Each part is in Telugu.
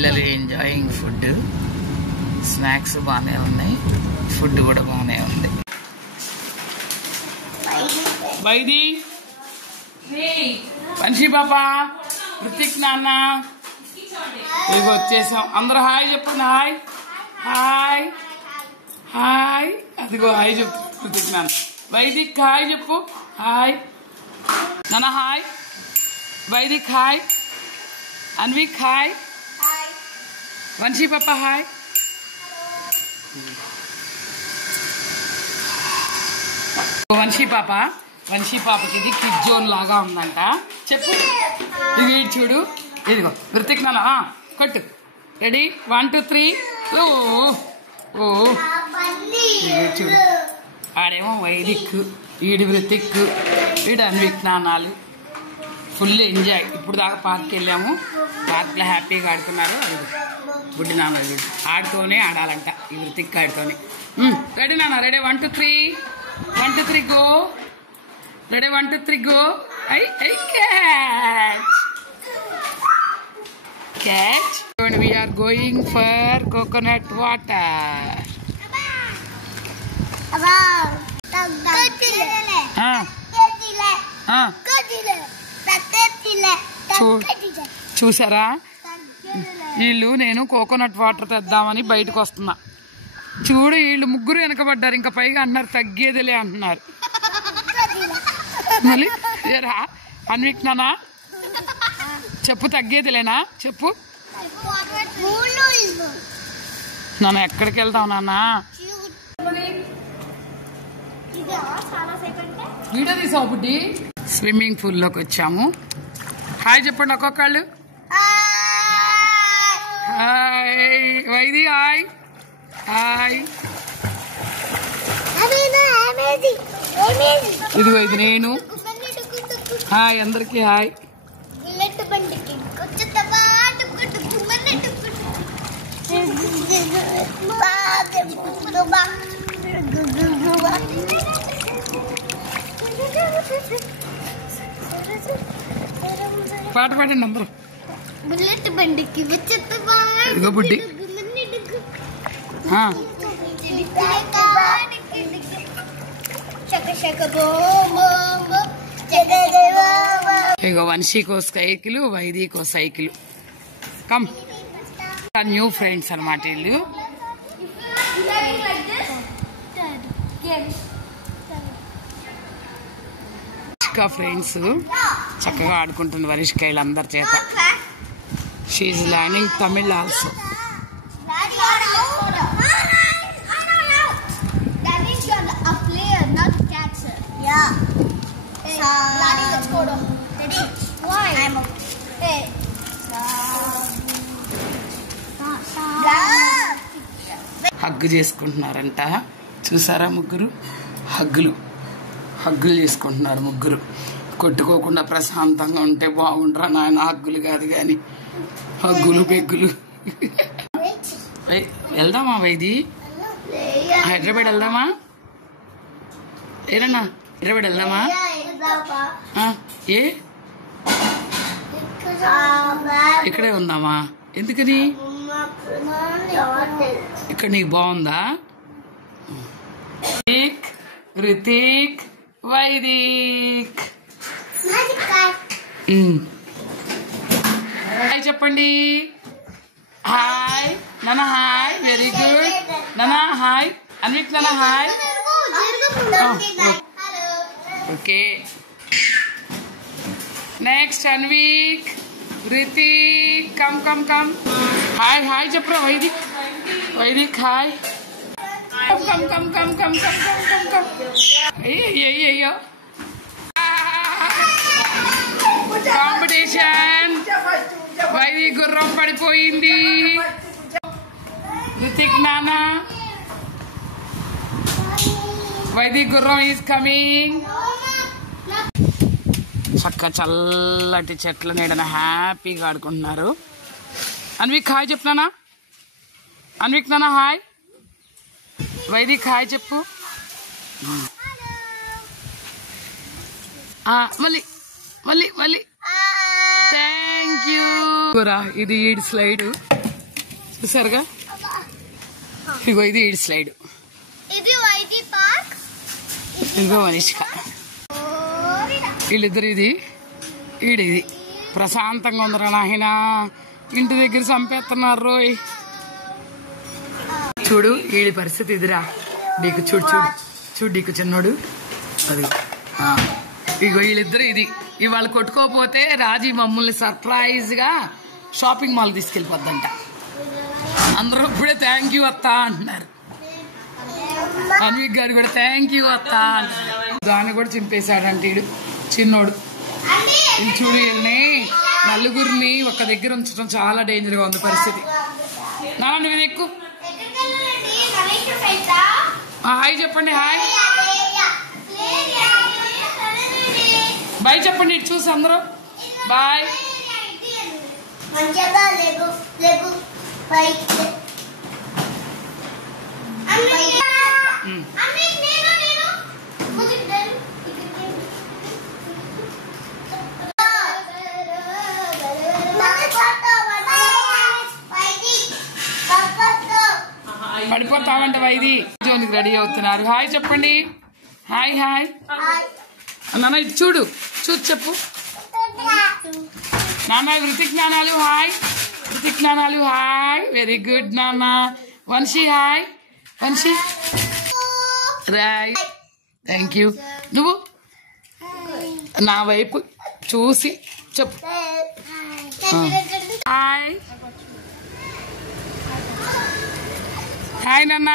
పిల్లలు ఎంజాయింగ్ ఫుడ్. స్నాక్స్ బాగానే ఉన్నాయి, ఫుడ్ కూడా బాగానే ఉంది. వైది, వంశీ పాపా, రుతిక్ నాన్న ఇక వచ్చేసాం. అందరూ హాయ్ చెప్పండి. Hi hi hi. అదిగో హాయ్ చెప్పు రుతిక్ నాన్న. వైదిక్ హాయ్ చెప్పు. హాయ్ నాన్న. Hi Vaidik. Hi Anvik. Hi Vamsi పాపా. హాయ్. వంశీ పాపకి ఇది కిడ్ జోన్ లాగా ఉందంట. చెప్పు. ఇది చూడు. ఇదిగో రుతిక్ నాన్న కొట్టు. రెడీ 1 2 3. ఓ ఓ చూడు. ఆడేమో వైదిక్, ఈడు రుతిక్, ఈడు అన్విక్ నాన్నాలు. Full enjoy. ఇప్పుడు దాకా పార్క్కి వెళ్ళాము. పార్క్లో హ్యాపీగా ఆడుతున్నారు. బుడ్డి నాన్న ఆడుతూనే ఆడాలంట ఈ రుతిక్ ఆడుతోనే. రెడీ నాన్న. Ready 1 2 3. 1 2 3 go. Ready 1 2 3 go. I catch. And we are going for coconut water. చూసారా వీళ్ళు? నేను కోకోనట్ వాటర్ తెద్దామని బయటకు వస్తున్నా. చూడు వీళ్ళు ముగ్గురు వెనకబడ్డారు. ఇంకా పైగా అన్నారు తగ్గేదిలే అంటున్నారు. మళ్ళీ ఏరా అన్విక్ నాన్న చెప్పు, తగ్గేదిలేనా చెప్పు నాన్న. ఎక్కడికి వెళ్తావు నాన్న? వీడియో తీసావు బుడ్డి. స్విమ్మింగ్ పూల్ లోకి వచ్చాము. హాయ్ చెప్పండి ఒక్కొక్కళ్ళు. హాయ్ వైది. Hi hi. ఇదిగో ఇది నేను. హాయ్ అందరికి. హాయ్. పాట పాడండి అందరూ. బుల్లెట్ బండికి ఇదిగో బుడ్డి. ఇగో వంశీకో సైకిల్, వైదికో సైకిల్. కమ్ న్యూ ఫ్రెండ్స్ అనమాట వీళ్ళు. ఫ్రెండ్స్ చక్కగా ఆడుకుంటుంది వరిష్క వీళ్ళందరి చేత. She learning Tamil also. Hug చేసుకుంటున్నారంట. చూసారా ముగ్గురు హగ్గులు చేసుకుంటున్నారు. ముగ్గురు కొట్టుకోకుండా ప్రశాంతంగా ఉంటే బాగుంటారా నాయన. హగ్గులు కాదు కానీ హగ్గులు పెగ్గులు. వెళ్దామా వైది? హైదరాబాద్ వెళ్దామా? ఏనన్నా హైదరాబాద్ వెళ్దామా? ఏ ఇక్కడే ఉందామా? ఎందుకని? ఇక్కడ నీకు బాగుందా? రితిక్ వైదిక్ హాయ్ చెప్పండి. హాయ్ నాన్న. హాయ్. వెరీ గుడ్ నాన్న. హాయ్ అన్విక్ నాన్న. Hi. Okay next Anvik, Ritik. Come come come. Hi hi చెప్పరా Vaidik. Vaidik hi. Come come come come come come come come. అయ్యో కాంపిటీషన్. వైదిక్ గుర్రం పడిపోయింది. రితిక్ నాన్న. వైదిక్ గుర్రం ఈజ్ కమింగ్. చక్క చల్లటి చెట్ల నీడన హ్యాపీగా ఆడుకుంటున్నారు. అన్విక్ హాయ్ చెప్తున్నానా? అన్విక్ నాన్న హాయ్. వైదిక్ హాయ్ చెప్పు. మళ్ళీ మళ్ళీ మళ్ళీ థ్యాంక్ యూ. ఇది ఈడ్ స్లైడ్. చూసారుగా, ఇగో ఇది ఈడి స్లైడ్, ఇదిగో మనీష్క, వీళ్ళిద్దరు ఇది ఈడిది. ప్రశాంతంగా ఉందరా నాయన, ఇంటి దగ్గర చంపేస్తున్నారు రోయ్. చూడు వీడి పరిస్థితి ఇదిరా, నీకు చూడు చూడు చూడు, నీకు చిన్నోడు అది. ఇగో వీళ్ళిద్దరు ఇది. ఇవాళ కొట్టుకోపోతే రాజీ మమ్మల్ని సర్ప్రైజ్ గా షాపింగ్ మాల్ తీసుకెళ్ళిపోద్దంట. అందరూ ఇప్పుడే థ్యాంక్ యూ అత్తా అంటున్నారు. అన్విక్ గారు కూడా థ్యాంక్ యూ అత్తా అంటున్నారు. దాన్ని కూడా చింపేశాడంట వీడు చిన్నోడు. ఇది చూడు, వీళ్ళని నలుగురిని ఒక దగ్గర ఉంచడం చాలా డేంజర్ గా ఉంది పరిస్థితి. నాన్న నువ్వు ఎక్కువ హాయ్ చెప్పండి, హాయ్ బాయ్ చెప్పండి, ఇటు చూసి అందరూ బాయ్. పడిపోతామంట వైది. జోనికి రెడీ అవుతున్నారు. హాయ్ చెప్పండి, హాయ్ హాయ్ నాన్న, ఇటు చూడు చూసి చెప్పు నాన్న. రుతిక్ నానాలు హాయ్, రుతిక్ నానాలు హాయ్, వెరీ గుడ్ నాన్న. Vamshi hi, Vamshi right, thank you. నువ్వు నా వైపు చూసి చెప్పు హాయ్, హాయ్ నాన్న.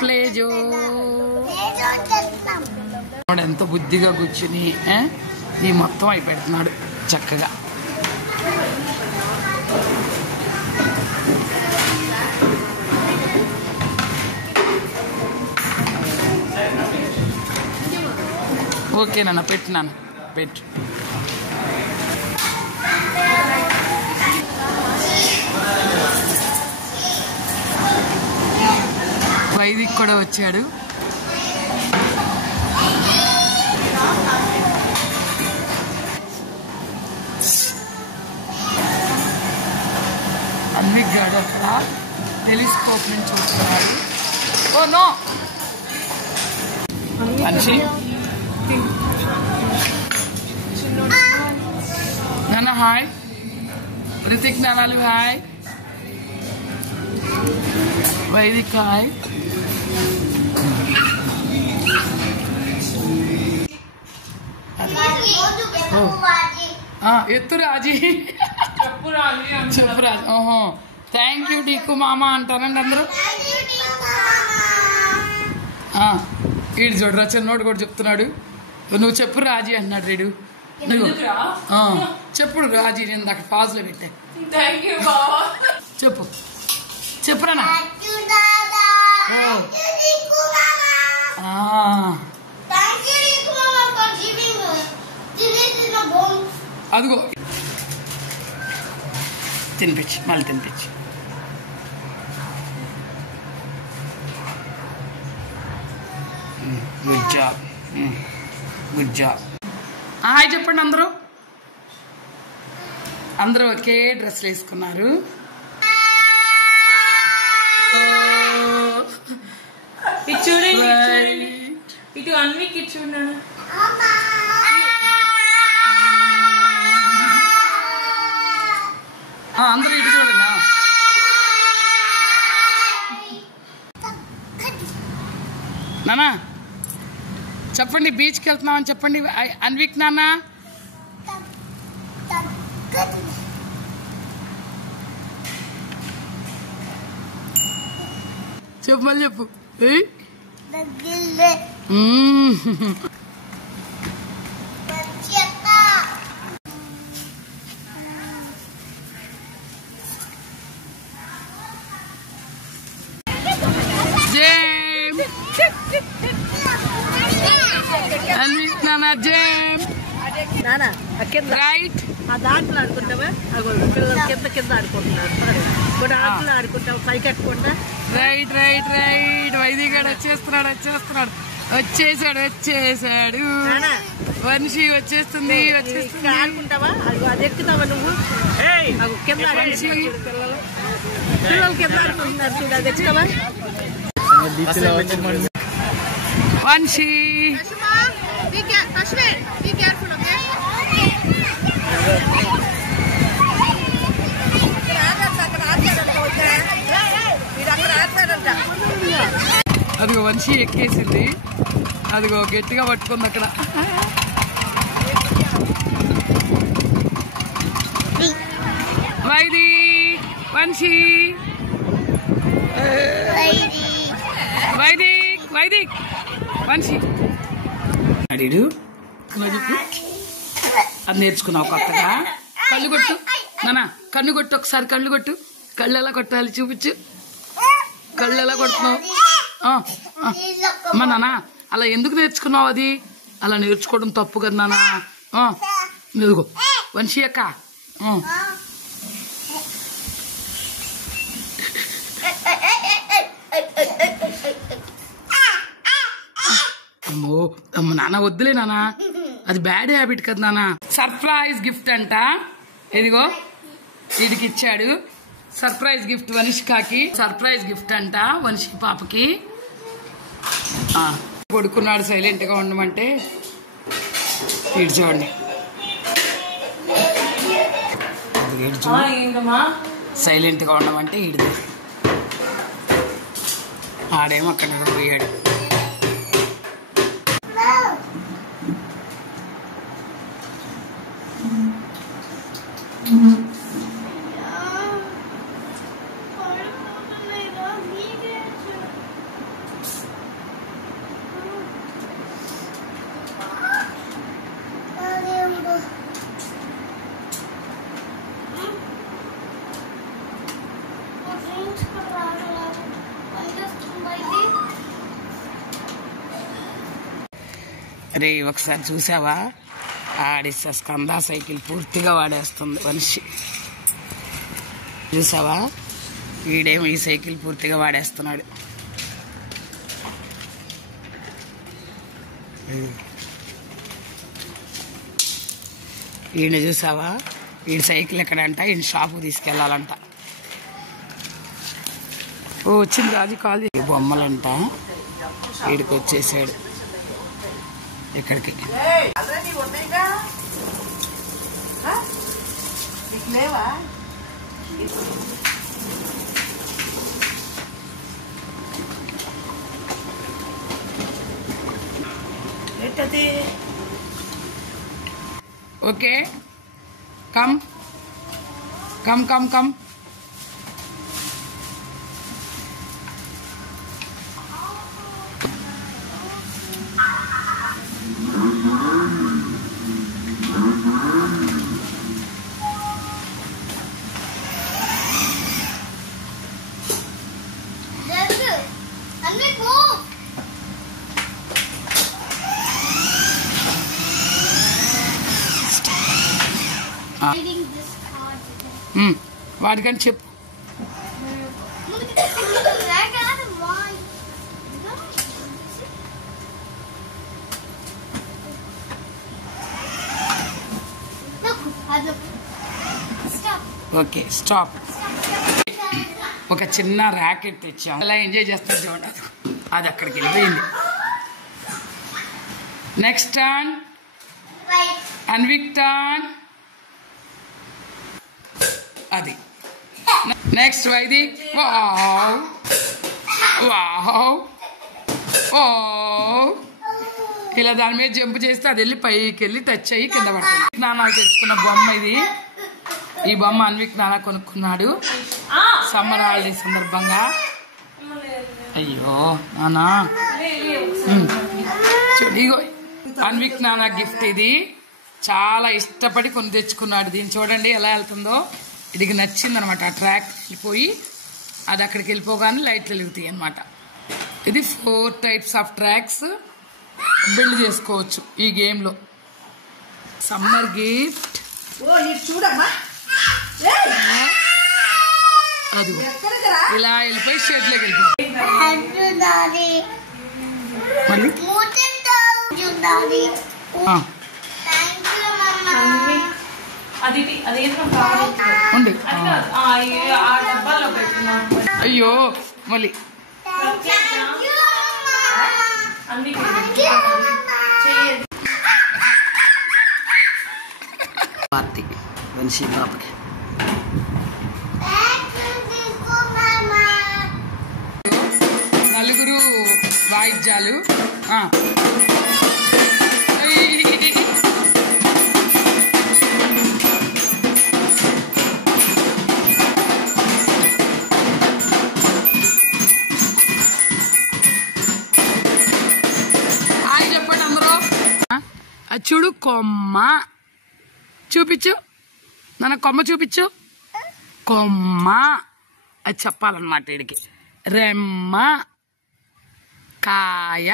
ప్లేజో ఎంత బుద్ధిగా కూర్చుని ఈ మొత్తం అయి పెడుతున్నాడు చక్కగా. ఓకేనన్నా, పెట్టినాను, పెట్టు. వైదిక్ కూడా వచ్చాడు. అన్విక్ గాడు అక్కడ టెలిస్కోప్ నుంచి చూస్తున్నాడు. ఓ నో మనిషి నాన్న హాయ్, రితిక్ నానాలు హాయ్, వైదిక్ హాయ్. ఎత్తు రాజీ, చెప్పు రాజీ. ఓహో థ్యాంక్ యూ టీకు మామ అంటారండి అందరూ. వీడు చూడరా చిన్నోడు కూడా చెప్తున్నాడు. నువ్వు చెప్పు రాజీ అంటున్నాడు రీడు. నువ్వు చెప్పుడు రాజీ, నేను అక్కడ పాజ్లో పెట్టా. చెప్పు చెప్పురా. అదిగో తినిపించి, మళ్ళీ తినిపించి. Good job, good job. Hi చెప్పండి అందరూ. అందరూ ఒకే డ్రెస్లు వేసుకున్నారు. ఇటు అన్విక్ ఇటు చూడండి. అందరూ ఇటు చూడండి. నానా చెప్పండి, బీచ్కి వెళ్తున్నామని చెప్పండి. అన్విక్ నాన్న చెప్పు, మళ్ళీ చెప్పు. అన్విక్ నాన్న జేమ్ రైట్. ఆ దాంట్లో ఆడుకుంటావా, పిల్లలు కింద కింద ఆడుకుంటున్నారు. కూడా ఆటలు ఆడుకుంటావు పైకి ఎక్కకుండా. Right right right. వైదిగాడు వచ్చేస్తున్నాడు వచ్చేస్తున్నాడు. వచ్చేసాడు వంశీ వచ్చేస్తుంది ఆడుకుంటావా అది ఎక్కుతావా నువ్వు కింద పిల్లలు కింద ఆడుకుంటున్నారు చూడు అది ఎక్కుతావా వంశీ అదిగో వంశీ ఎక్కేసింది అదిగో గట్టిగా పట్టుకుంది అక్కడ వైది వంశీ వైదిక్ వంశీ అడిడు అది నేర్చుకున్నావు కొత్తగా కళ్ళు కొట్టు నానా కన్ను కొట్టు ఒకసారి కళ్ళు కొట్టు కళ్ళు ఎలా కొట్టాలి చూపించు కళ్ళు ఎలా కొడుతున్నావు అమ్మా నానా అలా ఎందుకు నేర్చుకున్నావు అది అలా నేర్చుకోవడం తప్పు కదా నానా ఇదిగో వంశీ అక్క అమ్మో అమ్మ నాన్న వద్దులే నానా అది బ్యాడ్ హ్యాబిట్ కదా నానా సర్ప్రైజ్ గిఫ్ట్ అంట ఇదిగో వీడికి ఇచ్చాడు సర్ప్రైజ్ గిఫ్ట్ వనిష్కాకి సర్ప్రైజ్ గిఫ్ట్ అంట వనిషి పాపకి పడుకున్నాడు సైలెంట్ గా ఉండమంటే ఇటు చూడండి సైలెంట్ గా ఉండమంటే ఇడు ఆడేమో అక్కడ పోయాడు రే ఒకసారి చూసావా ఆడిస్తా స్కందా సైకిల్ పూర్తిగా వాడేస్తుంది మనిషి చూసావా వీడేమో ఈ సైకిల్ పూర్తిగా వాడేస్తున్నాడు ఈయన చూసావా వీడి సైకిల్ ఎక్కడంట ఈయన షాపు తీసుకెళ్ళాలంట ఓ వచ్చింది రాజు కాల్ బొమ్మలంట వీడికి వచ్చేసాడు ఇక్కడికి okay come come come come వాడికని చెప్పు ఓకే స్టాప్ ఒక చిన్న ర్యాకెట్ తెచ్చాం అలా ఎంజాయ్ చేస్తారు చూడండి అది అక్కడికి వెళ్ళిపోయింది నెక్స్ట్ టర్న్ అన్విక్ టర్న్ అది నెక్స్ట్ వైదిక్ వావ్ వావ్ ఓ ఇలా దాని మీద జంప్ చేస్తే అది వెళ్ళి పైకి వెళ్ళి టచ్ అయ్యి కింద పడుతుంది నాన్న తెచ్చుకున్న బొమ్మ ఇది ఈ బొమ్మ అన్విక్ నాన్న కొనుక్కున్నాడు సమ్మర్ హాలిడే సందర్భంగా అయ్యో నానా ఇగో అన్విక్ నాన్న గిఫ్ట్ ఇది చాలా ఇష్టపడి కొని తెచ్చుకున్నాడు దీన్ని చూడండి ఎలా వెళ్తుందో ఇది నచ్చింది అనమాట ఆ ట్రాక్ వెళ్ళిపోయి అది అక్కడికి వెళ్ళిపోగానే లైట్లు వెలుగుతాయి అనమాట ఇది 4 టైప్స్ ఆఫ్ ట్రాక్స్ బిల్డ్ చేసుకోవచ్చు ఈ గేమ్లో సమ్మర్ గిఫ్ట్ అది ఇలా వెళ్ళిపోయి షెడ్లోకి వెళ్ళిపోయి మళ్ళీ ఉండి అయ్యో మళ్ళీ పార్టీ వంశీ పాపకి నలుగురు వాయిద్యాలు చెప్పండి అందరూ. చూడు కొమ్మ చూపించు నన్ను కొమ్మ చూపించు కొమ్మ అది చెప్పాలన్నమాట వీడికి. రెమ్మ కాయ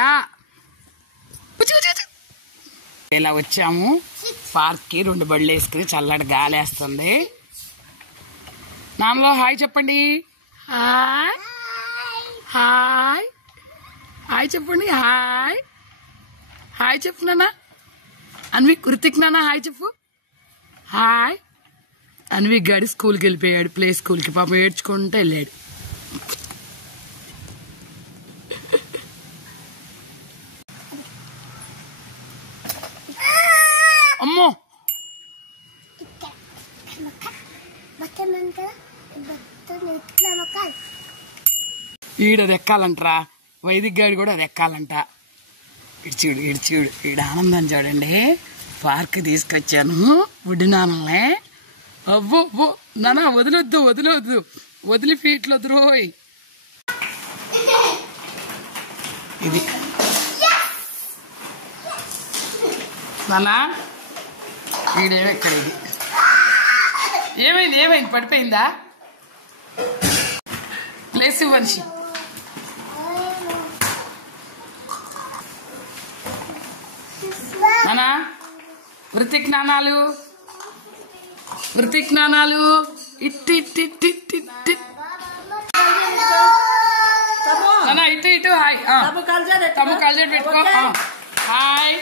ఇలా వచ్చాము పార్క్కి 2 బళ్ళు వేసుకుని చల్లటి గాలి వేస్తుంది. నాన్నలో హాయ్ చెప్పండి. హాయ్ హాయ్ హాయ్ చెప్పండి. హాయ్ హాయ్ చెప్పు నాన్న. అన్వి కృతిక్ నాన్న హాయ్ చెప్పు. హాయ్. అన్వి గాడి స్కూల్కి వెళ్ళిపోయాడు, ప్లే స్కూల్కి. పాపం ఏడ్చుకుంటూ వెళ్ళాడు. అమ్మో ఈడది ఎక్కాలంటరా. వైదిక్ గాడి కూడా అది ఎక్కాలంట. ఇడ్చూడు ఇడ్చూడు ఈడ ఆనందం చూడండి. పార్క్ తీసుకొచ్చాను ఉడినానల్నే. అవ్వో అవ్వో నానా వదిలొద్దు వదిలొద్దు వదిలి ఫీట్లు వద్దురోయ్. ఇది నానా ఈడేమెక్కడ ఇది ఏమైంది ఏమైంది పడిపోయిందా? ప్లేస్ వంశీ నానా వృతిక్ నానాలు వృతిక్ నానాలు ఇటు ఇటు ఇటు ఇటు ఇటు నానా ఇటు ఇటు. హాయ్ తమ్ము కాల్జెట్ పెట్టుకో. హాయ్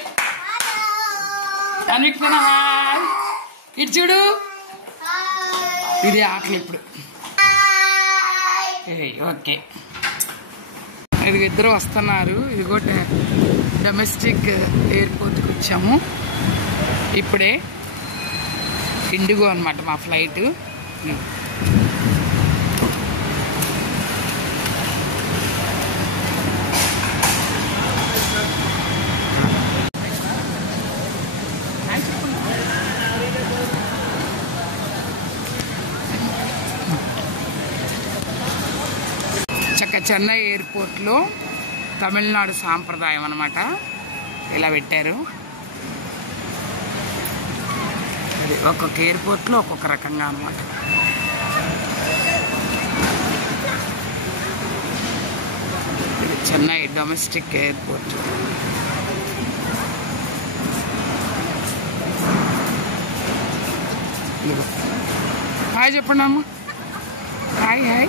అన్విక్ నాన్న హాయ్. ఇటు చూడు ఇది ఆకలి ఇప్పుడు. ఓకే ఇది ఇద్దరు వస్తున్నారు. ఇది కూడా డొమెస్టిక్ ఎయిర్పోర్ట్కి వచ్చాము ఇప్పుడే. ఇండిగో అనమాట మా ఫ్లైట్. చెన్నై ఎయిర్పోర్ట్లో తమిళనాడు సాంప్రదాయం అన్నమాట. ఇలా పెట్టారు. అది ఒక్కొక్క ఎయిర్పోర్ట్లో ఒక్కొక్క రకంగా అన్నమాట. ఇది చెన్నై డొమెస్టిక్ ఎయిర్పోర్ట్. హాయ్ చెప్పండి అమ్మ. Hi hi.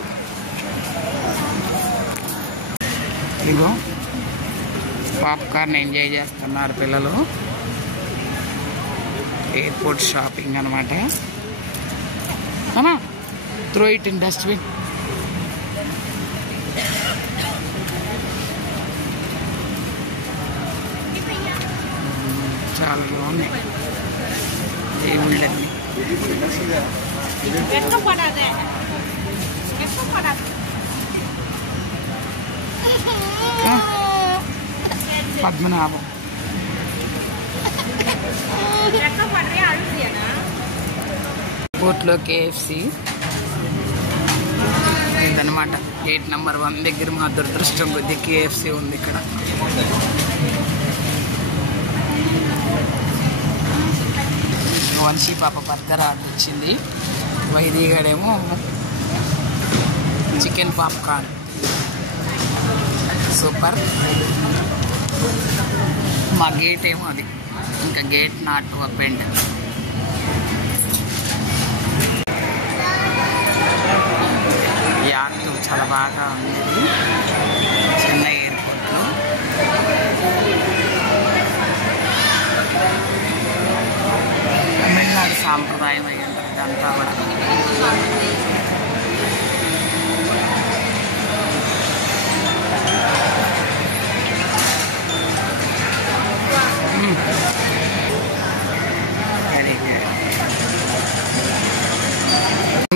ఇదిగో పాప్కార్న్ ఎంజాయ్ చేస్తున్నారు పిల్లలు. ఎయిర్పోర్ట్ షాపింగ్ అనమాట. Throw it in dustbin. చాలా బాగున్నాయి దేవుళ్ళన్నీ. పద్మనాభం బోట్లో KFC ఇదనమాట. గేట్ నెంబర్ 1 దగ్గర మా దురదృష్టం కొద్ది KFC ఉంది ఇక్కడ. వంశీ పాప బర్గర్ ఆర్డర్ ఇచ్చింది. వైదిగాడేమో చికెన్ పాప్కార్న్. సూపర్. మా గేట్ ఏమో అది ఇంకా గేట్ నాట్ ఓపెన్డ్. యాక్ట్ చాలా బాగా ఉంది చెన్నై ఎయిర్పోర్ట్లో. మాయమై ఉంటుంది ఇదంతా కూడా.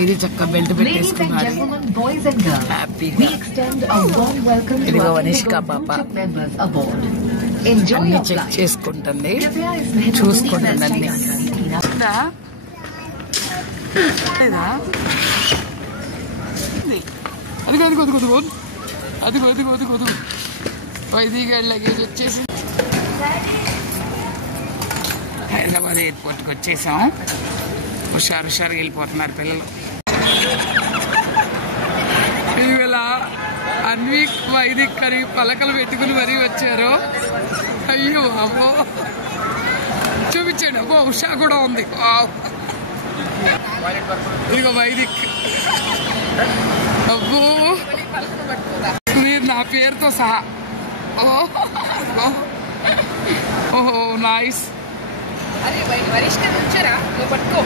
ఇది చక్క బెల్ట్ పెట్టేసుకున్నారు హ్యాపీగా. ఇదిగో వనిష్క పాప అన్ని చెక్ చేసుకుంటుంది, చూసుకుంటుంది అన్ని. అదిగో అదిగో అదిగో అదిగో అదిగో అదిగో అదిగో వైదిగాడి లగేజ్ వచ్చేసి హైదరాబాద్ ఎయిర్పోర్ట్కి వచ్చేసాం. హుషారుగా వెళ్ళిపోతున్నారు పిల్లలు. ఇదివేళ అన్వీక్ వైదిక్ అని పలకలు పెట్టుకుని మరీ వచ్చారు. అయ్యో అబ్బో చూపించండి. అబ్బో ఉషా కూడా ఉంది. ఇదిగో వైదిక్. అబ్బో మీరు నా పేరుతో సహా. ఓహో నైస్. అరే వరిష్ట వచ్చారా? పట్టుకో.